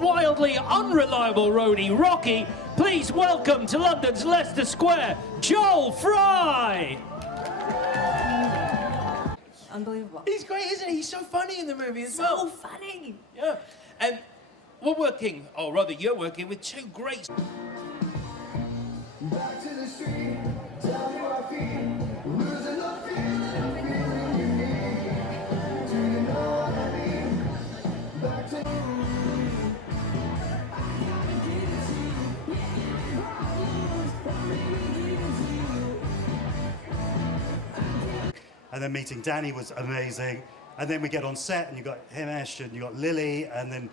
Wildly unreliable roadie Rocky, please welcome to London's Leicester Square, Joel Fry! Unbelievable. He's great, isn't he? He's so funny in the movie as well. So funny. Yeah. And we're working, or rather you're working with two great... Back to the street, tell me what I feel, losing the feeling you need. Do you know what I mean? Back to... And then meeting Danny was amazing. And then we get on set and you got Himesh and you got Lily and then...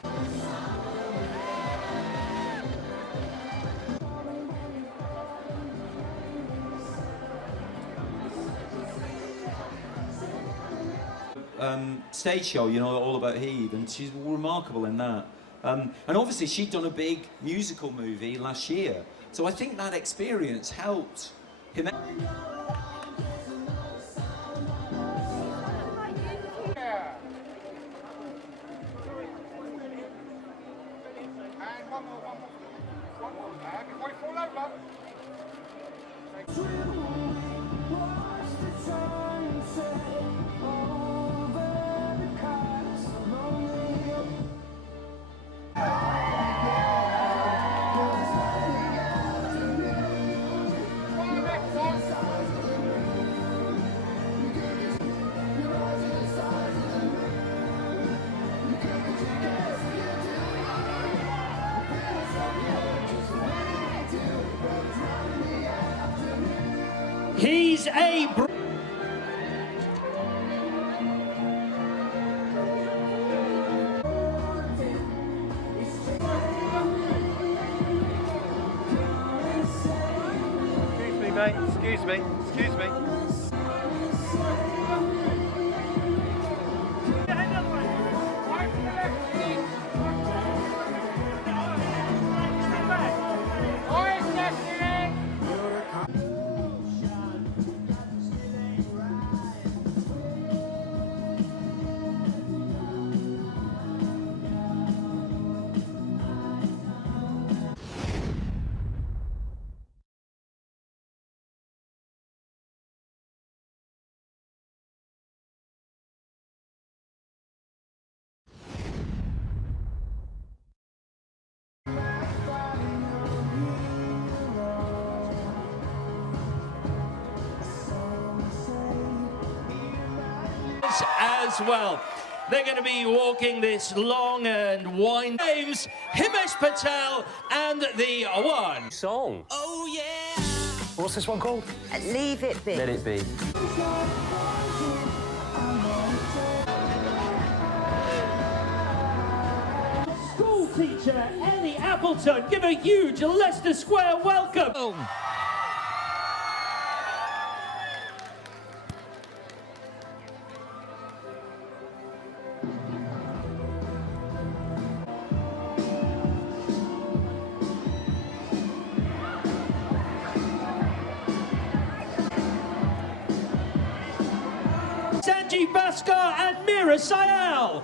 Stage show, you know, all about Heave, and she's remarkable in that. And obviously she'd done a big musical movie last year, so I think that experience helped him. He's a... Excuse me, mate. Excuse me. Excuse me. as well. They're going to be walking this long and winding. James, Himesh Patel, and the one. Song. Oh yeah! What's this one called? Leave it be. Let it be. School teacher Ellie Appleton, give a huge Leicester Square welcome. Sanjeev Bhaskar and Meera Syal.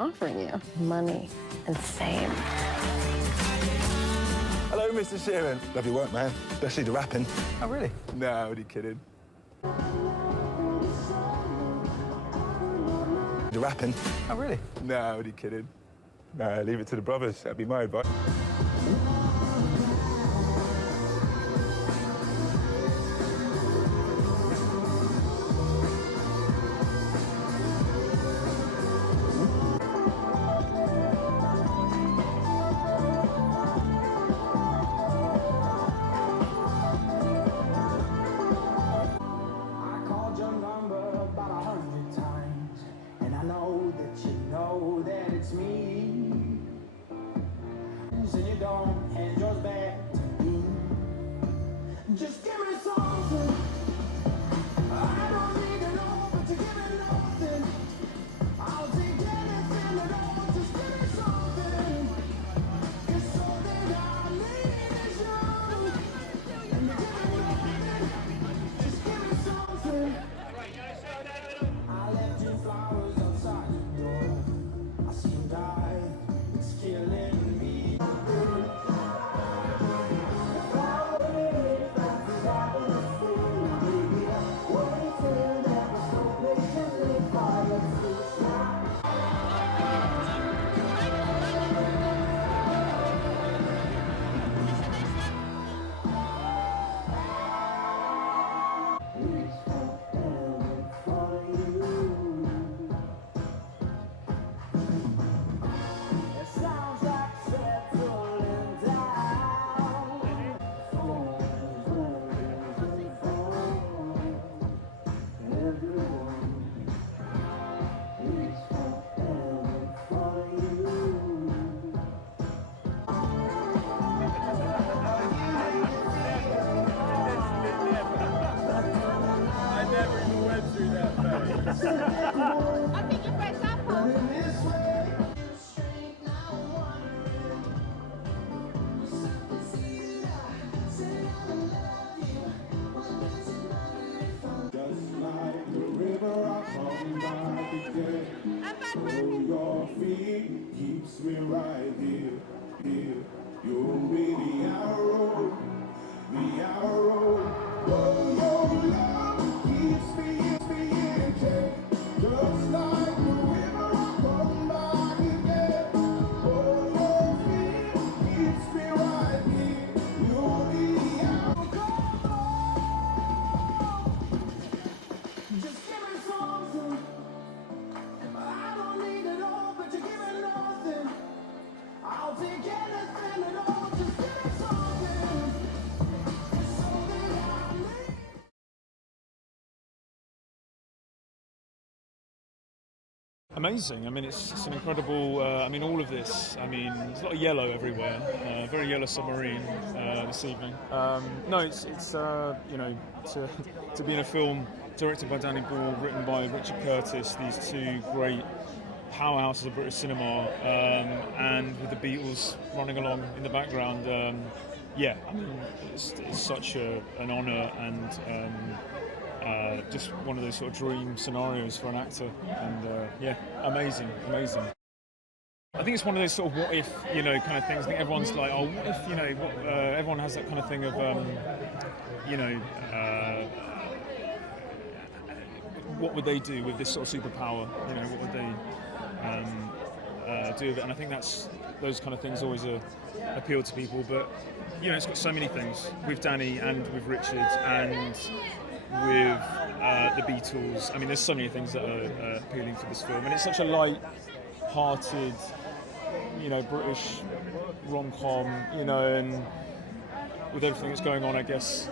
Offering you money and fame. Hello, Mr. Sheeran. Lovely work, man. Especially the rapping. Oh, really? No, only kidding. The rapping. Oh, really? No, only kidding. No, leave it to the brothers. That'd be my advice. I called your number about 100 times, and I know that you know that it's me. And you don't hand yours back to me. Just give me something. I don't need it all, but you give me nothing. I'll take anything at all. Just give me something. 'Cause something I need is you. And you give me nothing. Just give me something. I left you flowers outside your door. I see you die. It's killing me. anything at all, just give me something. It's something I need. Amazing. I mean, it's an incredible. I mean, all of this. I mean, there's a lot of yellow everywhere. Very yellow submarine this evening. No, it's you know, to be in a film directed by Danny Ball, written by Richard Curtis. These two great powerhouses of British cinema, and with the Beatles running along in the background. Yeah, I mean, it's such an honour and. Just one of those sort of dream scenarios for an actor, and yeah, amazing. I think it's one of those sort of what if, you know, kind of things. I think everyone's like, oh, what if, you know, everyone has that kind of thing of, you know, what would they do with this sort of superpower? You know, what would they do with it? And I think those kind of things always appeal to people. But you know, it's got so many things with Danny and with Richard and with the Beatles. I mean, there's so many things that are appealing for this film, and it's such a light-hearted, you know, British rom-com, you know, and with everything that's going on, I guess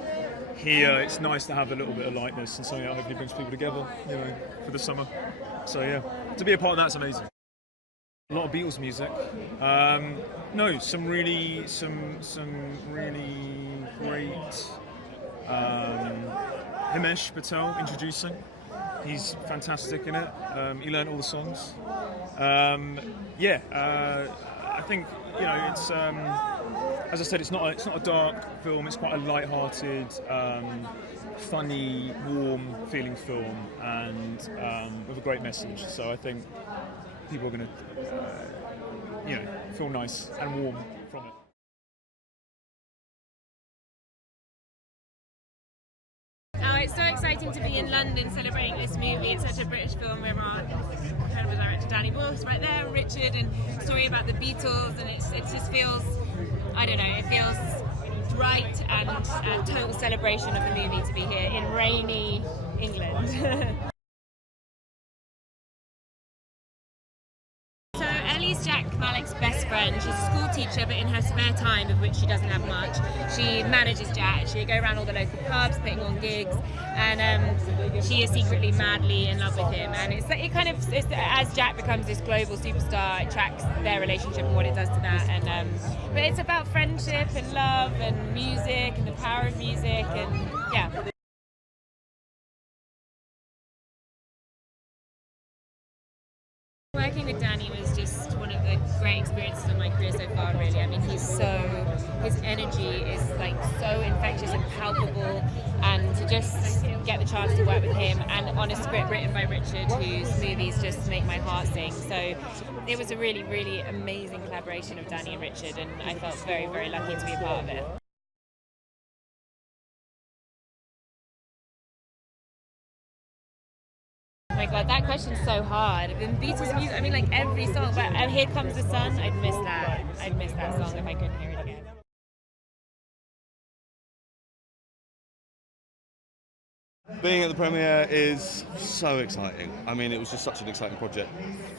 here it's nice to have a little bit of lightness and something that hopefully brings people together, you know, for the summer. So yeah, to be a part of that's amazing. A lot of Beatles music. No, some really great. Himesh Patel introducing. He's fantastic in it. He learned all the songs. Yeah, I think, you know, it's as I said, it's not a dark film. It's quite a light-hearted, funny, warm feeling film, and with a great message. So I think people are going to, you know, feel nice and warm from it. It's so exciting to be in London celebrating this movie. It's such a British film with our incredible director Danny Ball right there, Richard, and story about the Beatles, and it just feels, I don't know, it feels right and a total celebration of the movie to be here in rainy England. Ellie's Jack Malek's best friend. She's a school teacher, but in her spare time, of which she doesn't have much, she manages Jack. She go around all the local pubs, putting on gigs, and she is secretly madly in love with him. And it's as Jack becomes this global superstar, it tracks their relationship and what it does to that. And but it's about friendship and love and music and the power of music, and yeah. Working with Danny was just one of the great experiences of my career so far, really. I mean, his energy is like so infectious and palpable, and to just get the chance to work with him and on a script written by Richard, whose movies just make my heart sing. So it was a really, really amazing collaboration of Danny and Richard, and I felt very, very lucky to be a part of it. Oh my god, that question's so hard. The Beatles music, I mean, like every song, but Here Comes the Sun, I'd miss that. I'd miss that song if I couldn't hear it again. Being at the premiere is so exciting. I mean, it was just such an exciting project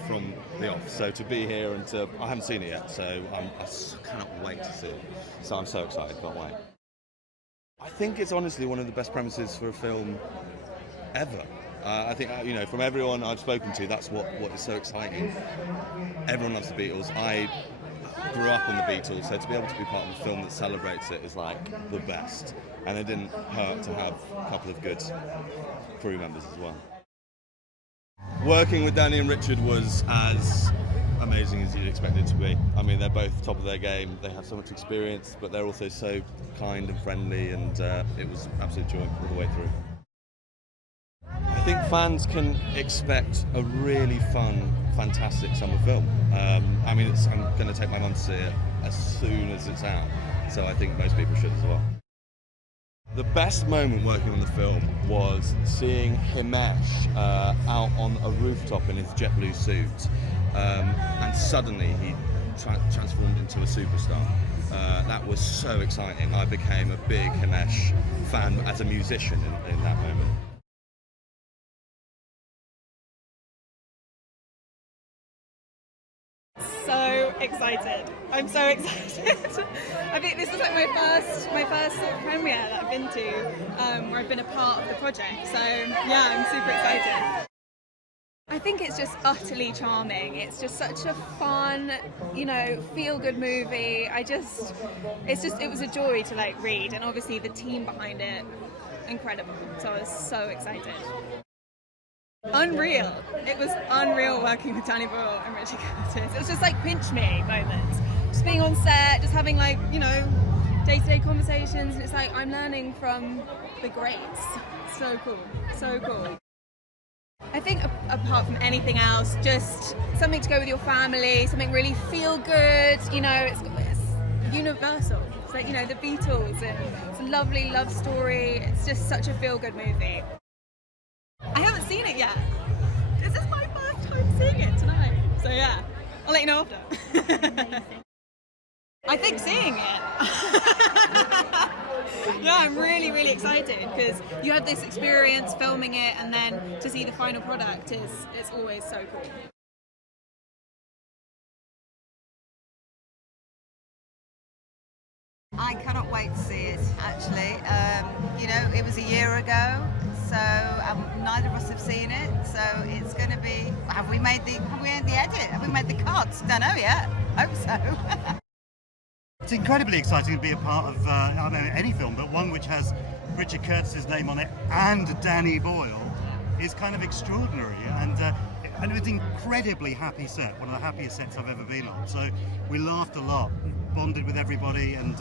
from the off. So to be here and I haven't seen it yet, so I cannot wait to see it. So I'm so excited, can't wait. I think it's honestly one of the best premises for a film ever. I think, you know, from everyone I've spoken to, that's what is so exciting. Everyone loves the Beatles. I grew up on the Beatles, so to be able to be part of a film that celebrates it is like the best. And it didn't hurt to have a couple of good crew members as well. Working with Danny and Richard was as amazing as you'd expect it to be. I mean, they're both top of their game. They have so much experience, but they're also so kind and friendly, and it was absolute joy all the way through. I think fans can expect a really fun, fantastic summer film. I mean, I'm going to take my mum to see it as soon as it's out, so I think most people should as well. The best moment working on the film was seeing Himesh out on a rooftop in his JetBlue suit, and suddenly he transformed into a superstar. That was so exciting. I became a big Himesh fan as a musician in that moment. So excited. I'm so excited. I think this is like my first sort of premiere that I've been to, where I've been a part of the project. So yeah, I'm super excited. I think it's just utterly charming. It's just such a fun, you know, feel-good movie. It was a joy to like read, and obviously the team behind it, incredible. So I was so excited. Unreal. It was unreal working with Danny Boyle and Richard Curtis. It was just like pinch me moments. Just being on set, just having like, you know, day-to-day conversations, and it's like I'm learning from the greats. So cool. So cool. I think apart from anything else, just something to go with your family, something really feel good, you know, it's universal. It's like, you know, the Beatles, and it's a lovely love story. It's just such a feel good movie. I haven't seen it yet. This is my first time seeing it tonight. So yeah, I'll let you know after. I think seeing it. Yeah, I'm really, really excited because you have this experience filming it, and then to see the final product it's always so cool. I cannot wait to see it, actually. You know, it was a year ago, so neither of us have seen it, so it's going to be... Have we made the edit? Have we made the cut? Don't know yet. Hope so. It's incredibly exciting to be a part of, I don't know, any film, but one which has Richard Curtis's name on it and Danny Boyle is kind of extraordinary. And it was an incredibly happy set, one of the happiest sets I've ever been on. So we laughed a lot, bonded with everybody, and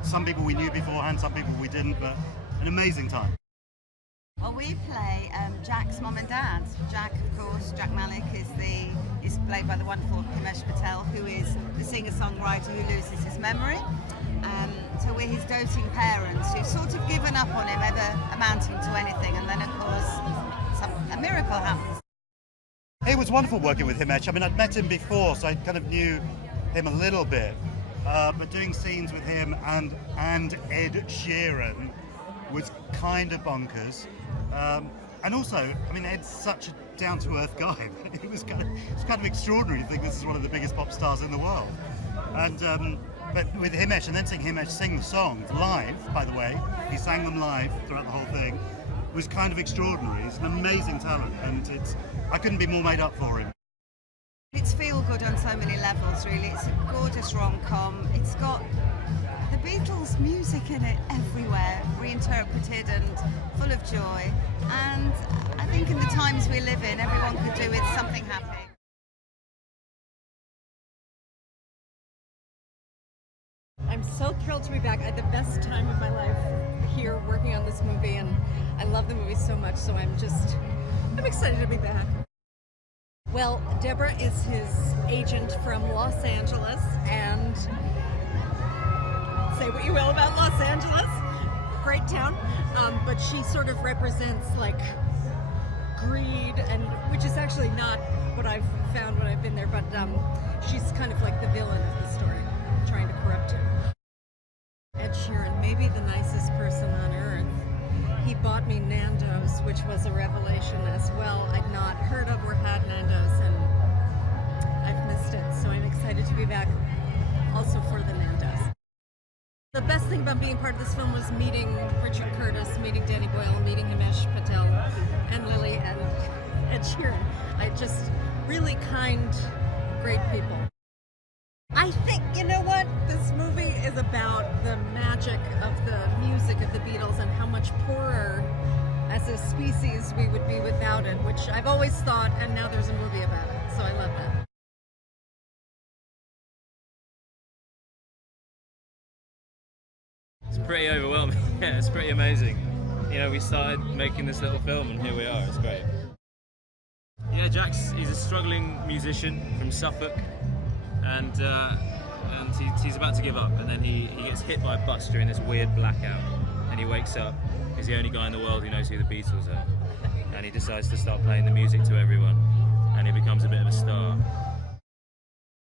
some people we knew beforehand, some people we didn't, but an amazing time. Well, we play Jack's mum and dad. Jack, of course, Jack Malik is played by the wonderful Himesh Patel, who is the singer-songwriter who loses his memory. So we're his doting parents who've sort of given up on him ever amounting to anything, and then of course a miracle happens. It was wonderful working with Himesh. I mean, I'd met him before, so I kind of knew him a little bit. But doing scenes with him and Ed Sheeran was kind of bonkers. And also, I mean, Ed's such a down-to-earth guy. It was kind of extraordinary to think this is one of the biggest pop stars in the world. And but with Himesh, and then seeing Himesh sing the songs live, by the way, he sang them live throughout the whole thing, was kind of extraordinary. He's an amazing talent, and I couldn't be more made up for him. It's feel good on so many levels, really. It's a gorgeous rom-com. It's got the Beatles music in it everywhere, reinterpreted and full of joy. And I think in the times we live in, everyone could do with something happy. I'm so thrilled to be back. I had the best time of my life here working on this movie, and I love the movie so much, so I'm excited to be back. Well, Deborah is his agent from Los Angeles, and say what you will about Los Angeles, great town, but she sort of represents like greed, and which is actually not what I've found when I've been there, but she's kind of like the villain of the story, trying to corrupt him. Ed Sheeran, maybe the nicest person on earth. He bought me Nando's, which was a revelation as well. I'd not heard of or had Nando's, and I've missed it, so I'm excited to be back also for the Nando's. The best thing about being part of this film was meeting Richard Curtis, meeting Danny Boyle, meeting Himesh Patel, and Lily, and Ed Sheeran. Just really kind, great people. I think, you know what, this movie is about the magic of the music of the Beatles and how much poorer as a species we would be without it, which I've always thought, and now there's a movie about it, so I love that. It's pretty overwhelming. Yeah, it's pretty amazing. You know, we started making this little film and here we are, it's great. Yeah, he's a struggling musician from Suffolk, and he's about to give up, and then he gets hit by a bus during this weird blackout, and he wakes up. He's the only guy in the world who knows who the Beatles are, and he decides to start playing the music to everyone, and he becomes a bit of a star.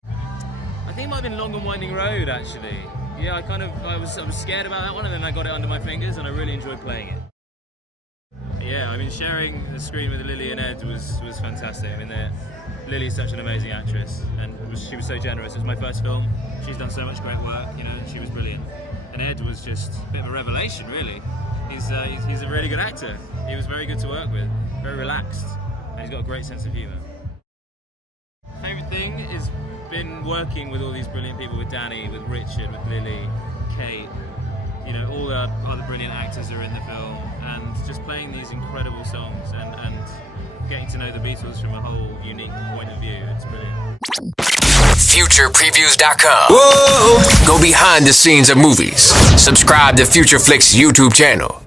I think it might have been Long and Winding Road, actually. Yeah, I was scared about that one, and then I got it under my fingers, and I really enjoyed playing it. Yeah, I mean, sharing the screen with Lily and Ed was fantastic. I mean, Lily's such an amazing actress, and she was so generous. It was my first film. She's done so much great work, you know, and she was brilliant. And Ed was just a bit of a revelation, really. He's a really good actor. He was very good to work with, very relaxed, and he's got a great sense of humour. Favourite thing has been working with all these brilliant people, with Danny, with Richard, with Lily, Kate. You know, all the other brilliant actors are in the film, and just playing these incredible songs and getting to know the Beatles from a whole unique point of view. It's brilliant. FuturePreviews.com. Whoa! Go behind the scenes of movies. Subscribe to Future Flicks YouTube channel.